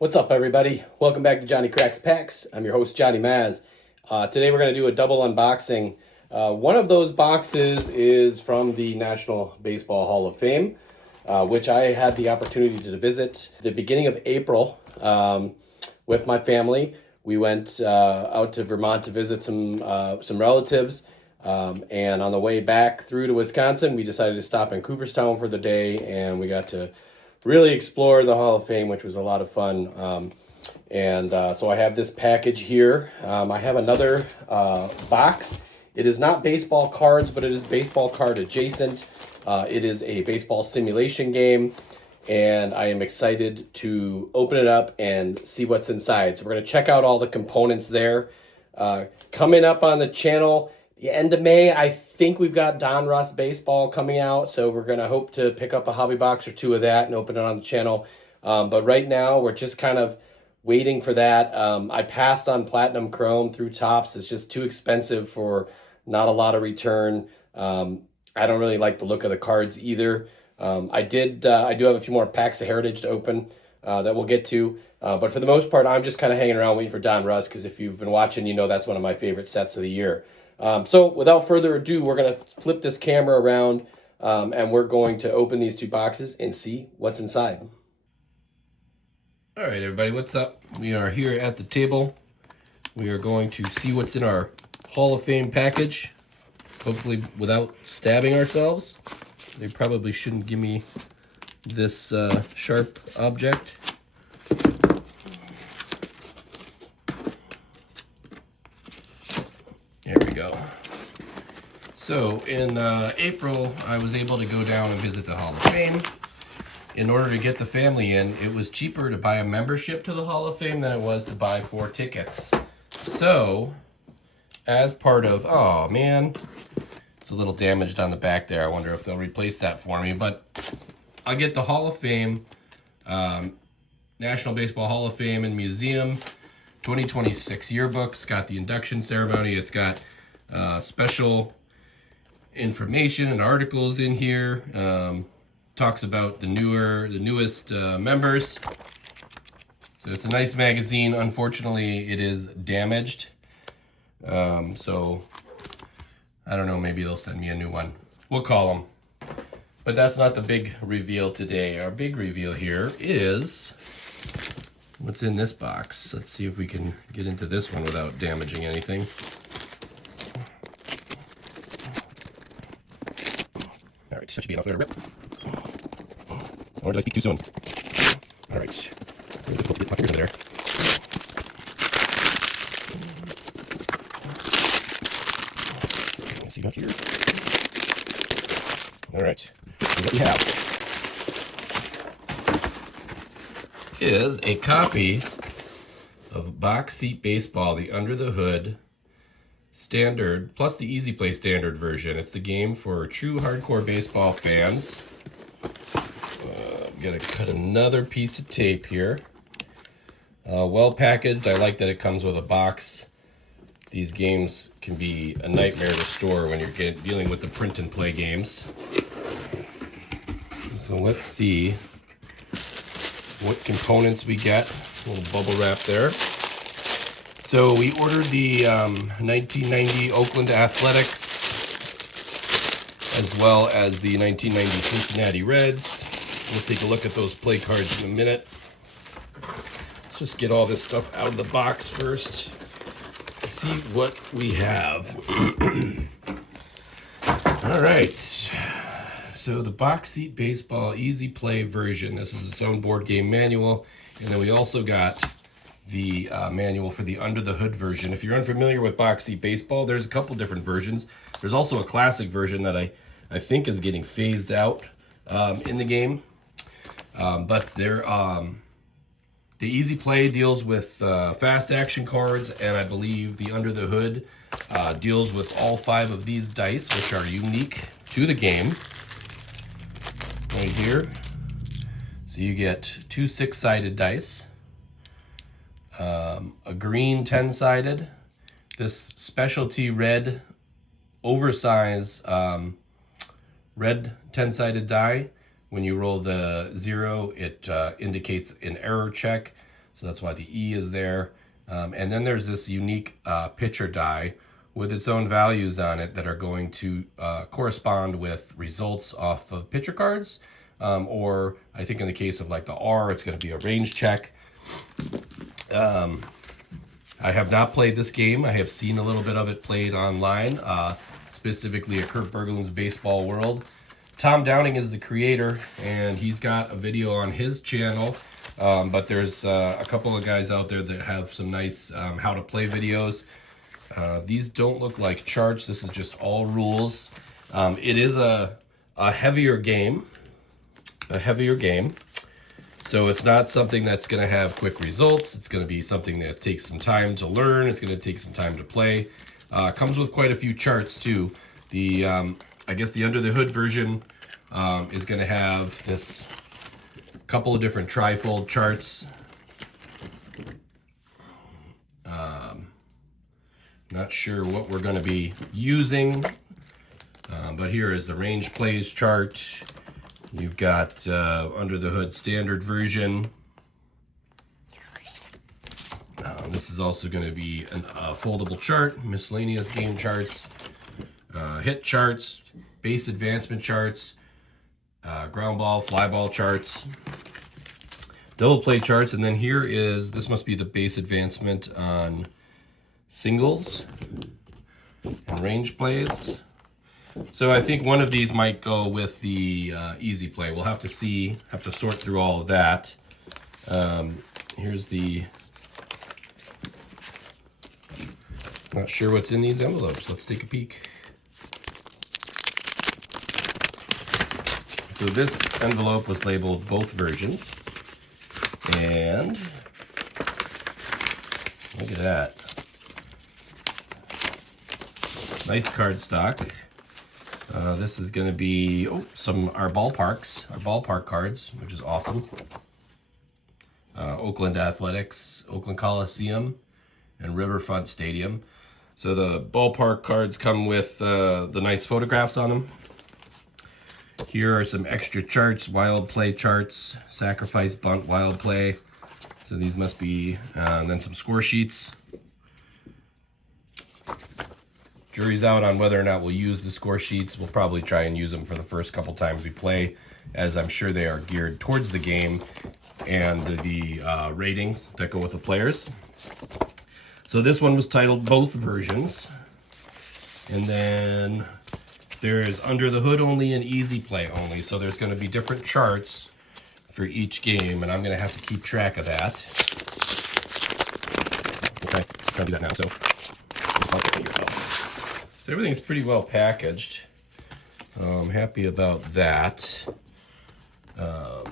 What's up, everybody? Welcome back to Johnny Cracks Packs. I'm your host, Johnny Maz. Today we're going to do a double unboxing. One of those boxes is from the National Baseball Hall of Fame, which I had the opportunity to visit the beginning of April with my family. We went out to Vermont to visit some relatives, and on the way back through to Wisconsin, we decided to stop in Cooperstown for the day, and we got to really explore the Hall of Fame, which was a lot of fun. So I have this package here. I have another box. It is not baseball cards, but it is baseball card adjacent. It is a baseball simulation game, and I am excited to open it up and see what's inside. So we're going to check out all the components there. Coming up on the channel, the end of May, I think we've got Donruss baseball coming out, so we're going to hope to pick up a hobby box or two of that and open it on the channel. But right now, we're just kind of waiting for that. I passed on Platinum Chrome through Topps. It's just too expensive for not a lot of return. I don't really like the look of the cards either. I do have a few more packs of Heritage to open that we'll get to. But for the most part, I'm just kind of hanging around waiting for Donruss, because if you've been watching, you know that's one of my favorite sets of the year. So without further ado, we're going to flip this camera around and we're going to open these two boxes and see what's inside. All right, everybody, what's up? We are here at the table. We are going to see what's in our Hall of Fame package, hopefully without stabbing ourselves. They probably shouldn't give me this sharp object. There we go. So in April, I was able to go down and visit the Hall of Fame. In order to get the family in, it was cheaper to buy a membership to the Hall of Fame than it was to buy 4 tickets. So, as part of, oh man, it's a little damaged on the back there. I wonder if they'll replace that for me. But I'll get the Hall of Fame, National Baseball Hall of Fame and Museum 2026 yearbooks. Got the induction ceremony. It's got special information and articles in here. Talks about the newest members. So it's a nice magazine. Unfortunately, it is damaged. So I don't know, maybe they'll send me a new one. We'll call them. But that's not the big reveal today. Our big reveal here is what's in this box. Let's see if we can get into this one without damaging anything. All right, that should be enough there to rip. Or did I speak too soon? All right, really difficult to get my fingers in there. Let's see about here. All right, so what we have is a copy of Box Seat Baseball, the Under the Hood Standard, plus the Easy Play Standard version. It's the game for true hardcore baseball fans. Gotta cut another piece of tape here. Well packaged. I like that it comes with a box. These games can be a nightmare to store when you're dealing with the print and play games. So let's see what components we get. A little bubble wrap there. So we ordered the 1990 Oakland Athletics, as well as the 1990 Cincinnati Reds. We'll take a look at those play cards in a minute. Let's just get all this stuff out of the box first. See what we have. All right. So the Box Seat Baseball Easy Play version. This is its own board game manual. And then we also got the manual for the Under the Hood version. If you're unfamiliar with Box Seat Baseball, there's a couple different versions. There's also a classic version that I think is getting phased out in the game. But they're, the Easy Play deals with fast action cards, and I believe the Under the Hood deals with all 5 of these dice, which are unique to the game. Right here. So you get 2 6-sided dice, a green 10-sided, this specialty red, oversized red 10-sided die. When you roll the 0, it indicates an error check. So that's why the E is there. And then there's this unique pitcher die with its own values on it that are going to correspond with results off of pitcher cards. Or I think in the case of like the R, it's going to be a range check. I have not played this game. I have seen a little bit of it played online, specifically at Kurt Bergelin's Baseball World. Tom Downing is the creator, and he's got a video on his channel. But there's a couple of guys out there that have some nice how to play videos. These don't look like charts. This is just all rules. It is a heavier game. So it's not something that's going to have quick results. It's going to be something that takes some time to learn. It's going to take some time to play. Comes with quite a few charts too. The I guess the under the hood version is going to have this couple of different trifold charts. Not sure what we're going to be using, but here is the range plays chart. You've got under the hood standard version. This is also going to be a foldable chart, miscellaneous game charts, hit charts, base advancement charts, ground ball, fly ball charts, double play charts, and then here is, this must be the base advancement on singles and range plays. So I think one of these might go with the easy play. We'll have to see, have to sort through all of that. Here's the, not sure what's in these envelopes. Let's take a peek. So this envelope was labeled both versions. And look at that. Nice cardstock. This is going to be our ballpark cards, which is awesome. Oakland Athletics, Oakland Coliseum, and Riverfront Stadium. So the ballpark cards come with the nice photographs on them. Here are some extra charts, wild play charts, sacrifice, bunt, wild play. So these must be, and then some score sheets. Jury's out on whether or not we'll use the score sheets. We'll probably try and use them for the first couple times we play, as I'm sure they are geared towards the game and the ratings that go with the players. So this one was titled Both Versions. And then there is Under the Hood only and Easy Play only. So there's going to be different charts for each game, and I'm going to have to keep track of that. Okay, I'm trying to do that now. So everything's pretty well packaged. I'm happy about that.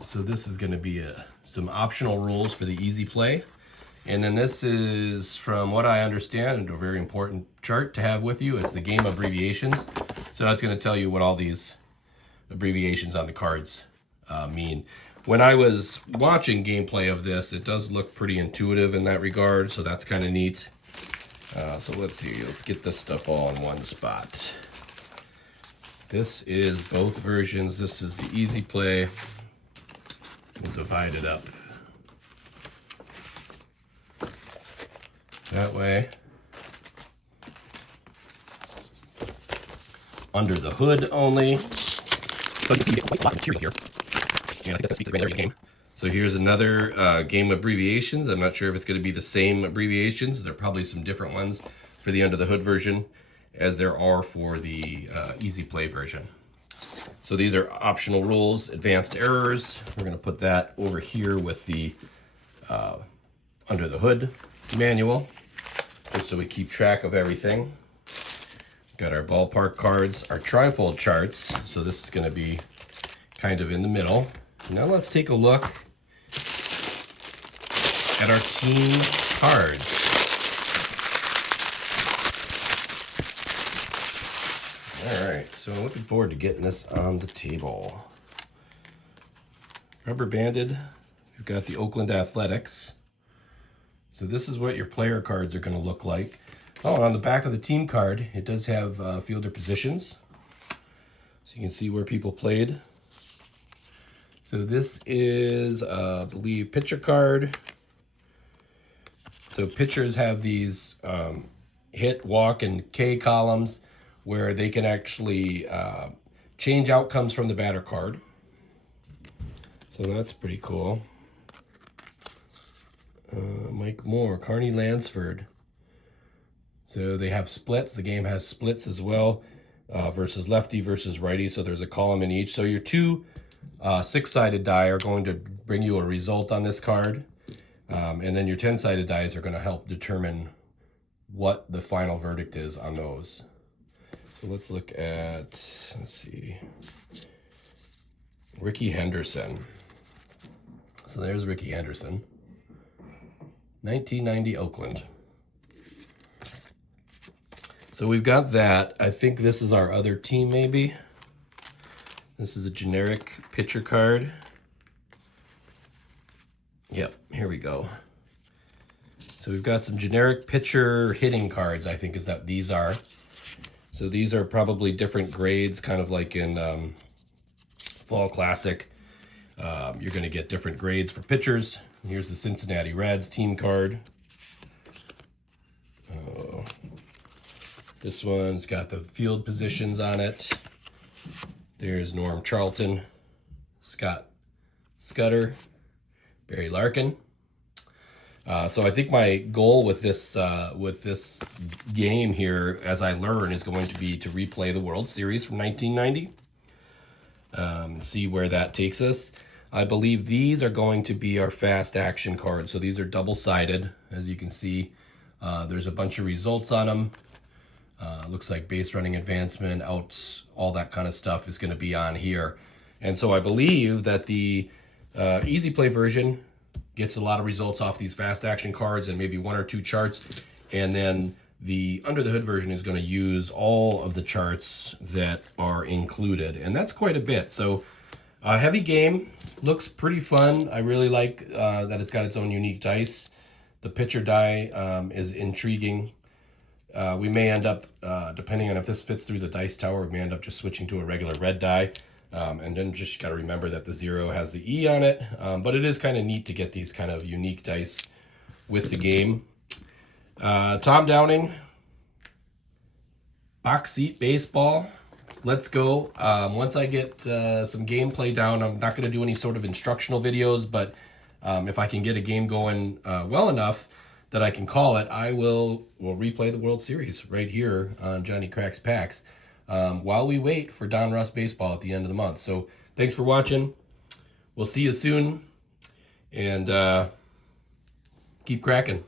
So this is going to be some optional rules for the easy play. And then this is, from what I understand, a very important chart to have with you. It's the game abbreviations. So that's going to tell you what all these abbreviations on the cards mean. When I was watching gameplay of this, it does look pretty intuitive in that regard. So that's kind of neat. So let's see, let's get this stuff all in one spot. This is both versions. This is the easy play. We'll divide it up that way. Under the hood only. So you can see quite a lot of material here. And I think that's going to speak to the granularity of the game. So here's another game abbreviations. I'm not sure if it's going to be the same abbreviations. There are probably some different ones for the Under the Hood version as there are for the Easy Play version. So these are optional rules, advanced errors. We're going to put that over here with the Under the Hood manual, just so we keep track of everything. Got our ballpark cards, our trifold charts. So this is going to be kind of in the middle. Now let's take a look at our team cards. All right, so I'm looking forward to getting this on the table. Rubber banded, we've got the Oakland Athletics. So this is what your player cards are going to look like. Oh, and on the back of the team card, it does have fielder positions. So you can see where people played. So this is, I believe, pitcher card. So pitchers have these hit, walk, and K columns where they can actually change outcomes from the batter card. So that's pretty cool. Mike Moore, Carney Lansford. So they have splits. The game has splits as well, versus lefty versus righty. So there's a column in each. So your two 6-sided die are going to bring you a result on this card. And then your 10-sided dies are going to help determine what the final verdict is on those. So let's look at, let's see, Rickey Henderson. So there's Rickey Henderson, 1990 Oakland. So we've got that. I think this is our other team maybe. This is a generic pitcher card. Yep, here we go. So we've got some generic pitcher hitting cards, I think is that these are. So these are probably different grades, kind of like in Fall Classic. You're going to get different grades for pitchers. Here's the Cincinnati Reds team card. This one's got the field positions on it. There's Norm Charlton, Scott Scudder, Barry Larkin. So I think my goal with this game here, as I learn, is going to be to replay the World Series from 1990. See where that takes us. I believe these are going to be our fast action cards. So these are double-sided, as you can see. There's a bunch of results on them. Looks like base running advancement, outs, all that kind of stuff is going to be on here. And so I believe that the easy play version gets a lot of results off these fast action cards and maybe 1 or 2 charts. And then the under the hood version is going to use all of the charts that are included. And that's quite a bit. So heavy game, looks pretty fun. I really like that it's got its own unique dice. The pitcher die is intriguing. We may end up, depending on if this fits through the dice tower, we may end up just switching to a regular red die. And then just got to remember that the 0 has the E on it. But it is kind of neat to get these kind of unique dice with the game. Tom Downing, box seat baseball. Let's go. Once I get some gameplay down, I'm not going to do any sort of instructional videos, but if I can get a game going well enough that I can call it, I will replay the World Series right here on Johnny Cracks Packs while we wait for Donruss Baseball at the end of the month. So thanks for watching. We'll see you soon, and keep cracking.